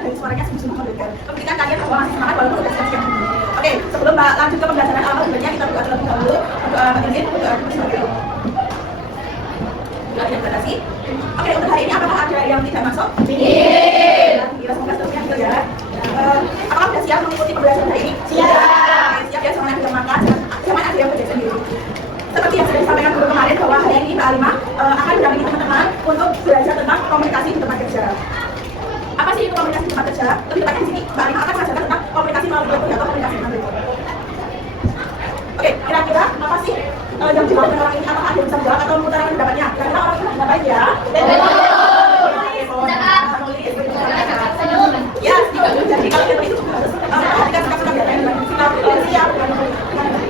karena dari suaranya sungguh-sungguh menggugah. Memberikan kalian bahwa masih semangat walaupun udah siang-siang. Oke, sebelum lanjut ke pembelajaran alamat sebenarnya kita berdoa terlebih dahulu. Berdoa izin, berdoa sebagai terima. Oke, untuk hari ini apakah ada yang tidak masuk? Iya. Semoga seterusnya ya. Apakah sudah siap mengikuti pembelajaran hari ini? Siap. Siap ya, jangan ada yang makan, jangan ada yang kerja sendiri. Seperti yang sudah disampaikan dulu kemarin bahwa hari ini Mbak Alima akan mendampingi teman-teman untuk belajar tentang komunikasi di tempat kerja. Apa sih itu komunikasi di tempat kerja? Lebih tepatnya di sini Mbak Alima akan mengajarkan tentang komunikasi melalui telepon atau komunikasi dengan telepon. Oke, kira-kira apa sih yang dijawab oleh orang ini? Apakah ada yang bisa menjawab atau memutarakan pendapatnya? Karena orang ini sudah baik ya. Ya, jadi kalau kita itu harus perhatikan sikap-sikap ya, dengan sikap siap, dengan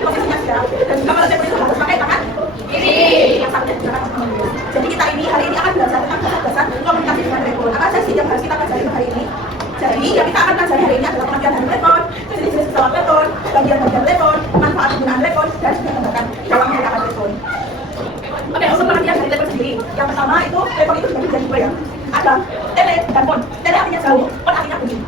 posisinya siap, dan juga kalau telepon itu harus pakai tangan kiri. Jadi kita ini hari ini akan belajar tentang dasar komunikasi dengan telepon. Apa saja sih yang harus kita pelajari hari ini? Jadi yang kita akan pelajari hari ini adalah pengertian dari telepon, jenis-jenis pesawat telepon, bagian-bagian telepon, manfaat penggunaan telepon, dan juga tindakan dalam menggunakan telepon. Oke, untuk pengertian dari telepon sendiri, yang pertama itu telepon itu dibagi menjadi dua ya. Ada tele dan pon. Tele artinya jauh, pon artinya bunyi.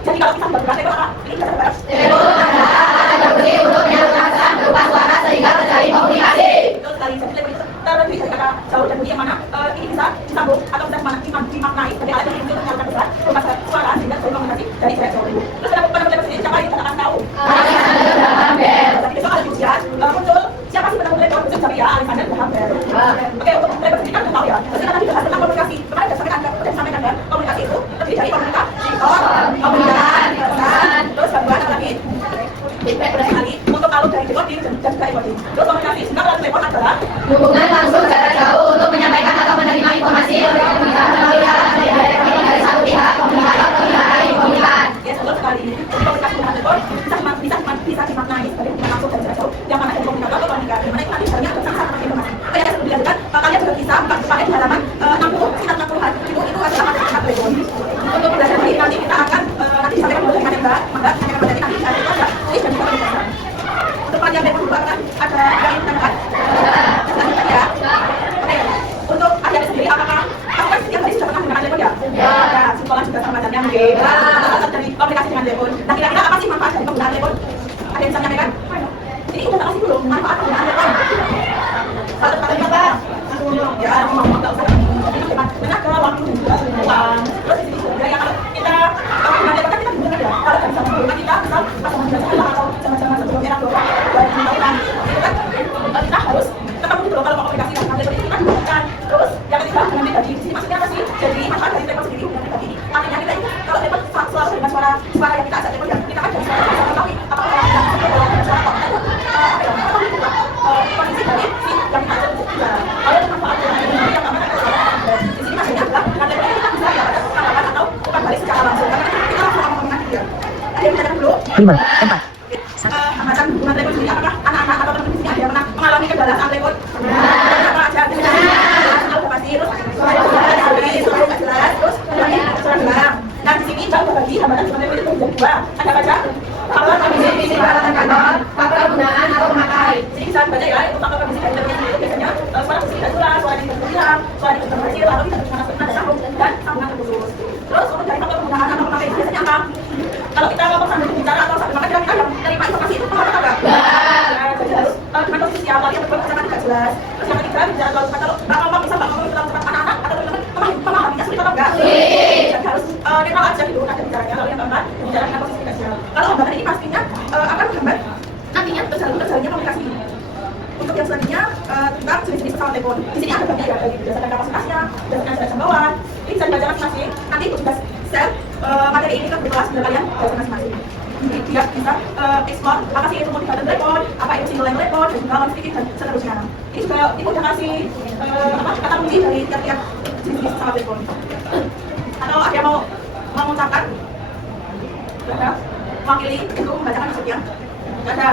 Jadi kalau kita membuat telepon apa? Ini bisa terbahas. Telepon adalah bunyi untuk menyalurkan pesan berupa suara sehingga terjadi komunikasi. Betul sekali. Jadi telepon itu terdiri dari kata jauh dan bunyi yang mana ini bisa disambung atau bisa dimaknai sebagai alat yang untuk menyalurkan pesan berupa suara sehingga terjadi komunikasi dari jarak jauh. Terus ada pada telepon sendiri siapa yang kita akan tahu? Tapi besok ada ujian muncul siapa sih penemu telepon? Besok siapa ya? Alexander Graham Bell. Oke, untuk telepon sendiri kan tahu ya. Terus kita tadi bahas tentang komunikasi. Kemarin sudah sampaikan ya, komunikasi itu terdiri dari komunikasi, pesan, terus gangguan apa lagi? Feedback berkali untuk alur dari decoding dan juga encoding. Terus komunikasi singkat melalui telepon adalah hubungan langsung jarak jauh untuk menyampaikan atau menerima informasi oleh komunikat melalui alat dari satu pihak komunikator ke pihak lain komunikan. Ya, betul sekali. Jadi komunikasi dengan telepon bisa dimaknai sebagai hubungan langsung dan jarak jauh yang mana dari komunikator ke komunikan. Di mana itu nanti hanya untuk sangat informasi. Oke, yang sebelum dilanjutkan, kalian juga bisa pakai di halaman 60 sekitar 60-an. Itu adalah materi telepon. Untuk belajar ini nanti kita akan nanti disampaikan oleh Mbak Mangga, nanti ada list dan juga penjelasan. Untuk pelajaran telepon dulu akan ada yang ingin ditanyakan? Ya. Oke. Untuk adik sendiri apakah setiap hari sudah pernah menggunakan telepon ya? Ya. Sekolah juga sama pacarnya mungkin. Dari komunikasi dengan telepon. Nah, kira-kira apa sih manfaat dari penggunaan telepon? Ada yang bisa menyampaikan? Ini udah kasih dulu manfaat penggunaan telepon. Satu kata. Ya, mau nggak usah. Tenaga, waktu dan juga uang. Terus di sini juga ya kalau kita menggunakan telepon kan kita bisa ya. Kalau dari zaman dulu kita misal pasangan biasa atau zaman-zaman sebelum era global 2000 tahunan itu kan kita harus ketemu dulu kalau mau komunikasi dengan telepon itu kita gunakan. Terus yang ketiga dengan pribadi. Di sini maksudnya apa sih? Jadi manfaat dari telepon sendiri dengan pribadi. Artinya kita itu kalau telepon selalu dengan suara yang kita ajak telepon ya kita kan dari suara tapi apakah orang yang dengan suara kok kita kondisi dari si yang kita ajak juga. Kalau itu manfaat dari yang mana di sini maksudnya adalah dengan telepon kita bisa ya katakan atau bukan balik secara langsung karena kita langsung komunikasi dia. Ada yang bicara dulu? 5, 4. Macam hubungan telepon sendiri apakah anak-anak atau teman-teman di sini ada yang pernah mengalami kendala saat telepon? Apa aja? Tahu pasti terus terus jelas. Nah di sini Mbak berbagi hambatan hubungan telepon itu menjadi dua. Ada baca? Faktor fisik peralatan kantor, faktor penggunaan atau memakai. Jadi bisa dibaca ya untuk faktor fisik dari telepon itu biasanya suara fisik tidak jelas, suara tidak terhilang, suara tidak terkecil, lalu tidak cuma ada sambung dan sambungan terputus. Terus untuk dari faktor penggunaan atau memakai biasanya apa? Kalau kita ngomong sambil bicara atau sambil makan kira-kira yang menerima informasi itu paham atau enggak? Jadi harus dengan posisi awal yang kedua bicara tidak jelas. Terus yang ketiga bicara terlalu cepat. Kalau Mbak ngomong bisa Mbak ngomong terlalu cepat anak-anak atau teman-teman memahaminya sulit atau enggak? Jadi harus netral aja gitu ada bicaranya. Lalu yang keempat bicara dengan posisi tidak jelas. Kalau hambatan ini pastinya akan menghambat nantinya terjalinnya komunikasi. Untuk yang selanjutnya tentang jenis-jenis pesawat telepon. Di sini ada banyak ya dari berdasarkan kapasitasnya, berdasarkan jenis jangkauan. Ini bisa dibaca masing-masing. Nanti tugas share materi ini ke kelas dan kalian baca masing-masing. Dia bisa explore apa sih itu multi-button telepon, apa itu single line telepon, dan juga one speaking dan seterusnya. Ini juga itu udah kasih kata kunci dari tiap-tiap jenis pesawat telepon. Atau ada yang mau mengucapkan? Ada mewakili itu membacakan maksudnya? Ada.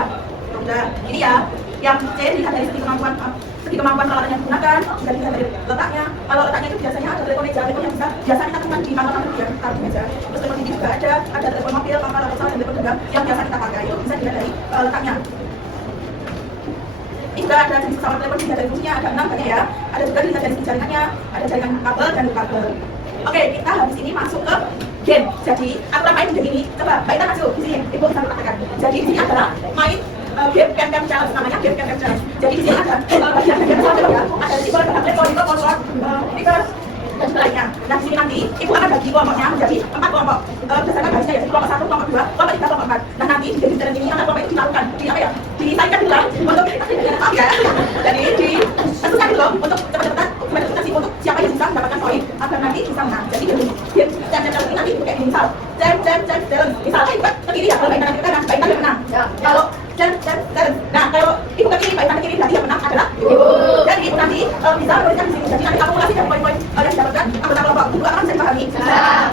Udah. Ini ya. Yang C dilihat dari segi kemampuan peralatan yang digunakan, juga dilihat dari letaknya. Kalau letaknya itu biasanya ada telepon meja, telepon yang bisa biasa kita temukan di kantor-kantor yang taruh di meja. Terus telepon ini juga ada telepon mobil, kapal, atau pesawat dan telepon genggam yang biasa kita pakai. Itu bisa dilihat dari letaknya. Ini juga ada jenis pesawat telepon dilihat dari fungsinya, ada 6 banyak ya. Ada juga dilihat dari segi jaringannya, ada jaringan kabel dan kabel. Oke, kita habis ini masuk ke game. Jadi aturan main begini ini. Coba Mbak Intan maju di sini. Ibu bisa praktekkan. Jadi di sini adalah main game challenge, namanya game challenge. Jadi di sini ada bagian-bagian ya. Ada stiker, ada level, stiker dan lainnya. Nah, di sini nanti ibu akan bagi kelompoknya menjadi 4 kelompok. Berdasarkan garisnya yaitu kelompok 1, kelompok 2, kelompok 3, kelompok 4. Nah, nanti di game challenge ini anak kelompok itu dilakukan di apa ya? Disaingkan dulu untuk maaf ya. Jadi ditentukan dulu untuk cepat-cepat dokumentasi untuk siapa yang bisa mendapatkan poin agar nanti bisa menang. Jadi game challenge ini nanti kayak misal challenge. Misal ke kiri ya, kalau Mbak Intan ke kanan, Mbak Intan yang menang. Kalau challenge. Nah, kalau ibu ke kiri, Mbak Intan ke kiri, berarti yang menang adalah ibu. Jadi ibu nanti bisa memberikan di sini. Jadi nanti akumulasi dari poin-poin yang didapatkan anggota kelompok itu akan bisa dipahami.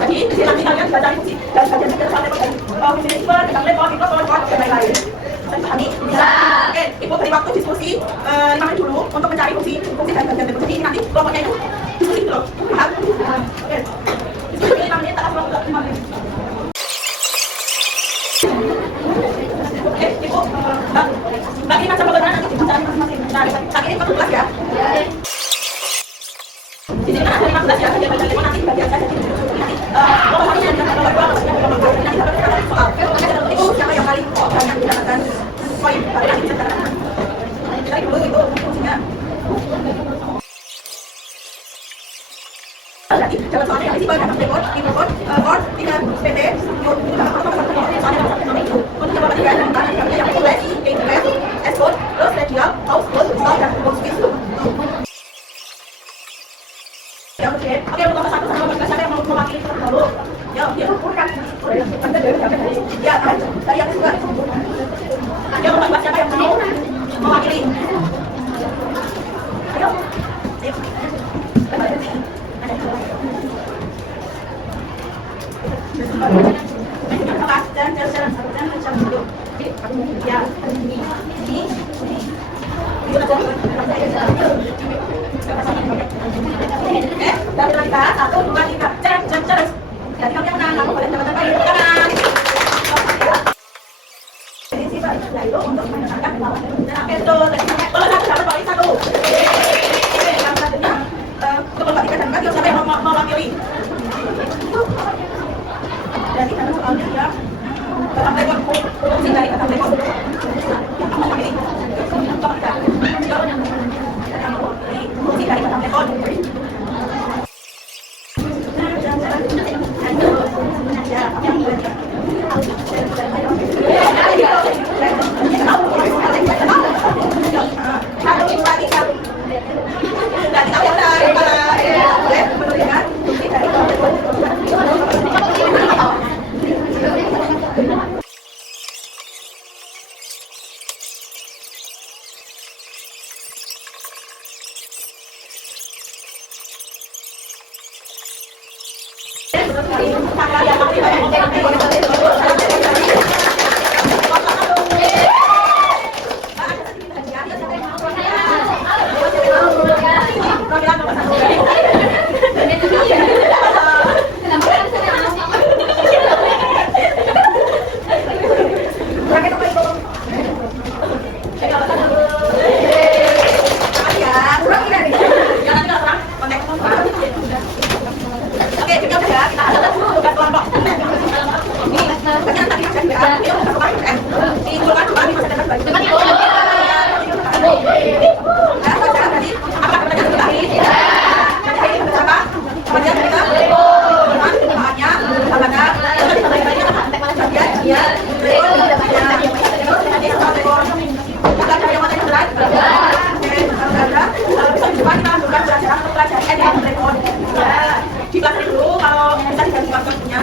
Jadi di sini nanti kalian belajar fungsi dan bagian kecil soal level minimal, dengan level, mikro, dan lain-lain. Bisa dipahami? Bisa. Oke, ibu beri waktu diskusi 5 menit dulu untuk mencari fungsi dan bagian level. Jadi nanti kelompoknya itu diskusi dulu. Paham? Oke. Diskusi 5 menit, tak akan 5 menit. Oke, ibu, Mbak ini macam bagaimana nanti dibicarakan masing-masing. Nah, saat ini 14 ya. Di sini ada 15 ya, bagian telepon nanti bagian saya jadi nanti pokoknya yang dapat nomor 2 nanti dapat soal. Itu siapa yang paling banyak mendapatkan poin baru nanti bisa dikatakan. Cari dulu itu fungsinya. Jadi jalan soalnya yang isinya dapat telepon, telepon, tinggal PT, soalnya dapat nomor itu. Untuk jawab tiga yang tulis, internet, S-code, terus radial, house code, soal dan bonus itu. Ya oke, untuk nomor 1 sama nomor 3 siapa yang mau mewakili terlebih dahulu? Ya, kan. Ya, tadi yang kedua. Ya, nomor 4 siapa yang mau mewakili? Ayo. Dari langkah 1, 2, 3, challenge. Jadi kamu yang menang, kamu boleh mendapatkan poin. Kanan. Jadi sih itu untuk menenangkan lawan. Nah, itu kalau satu dapat poin 1. Yang satunya untuk kelompok 3 dan 4 siapa yang mau mewakili? Jadi karena soalnya ya tetap lekor, fungsi dari tetap lekor. Fungsi dari tetap lekor. Dipelajari dulu kalau kita tidak di waktunya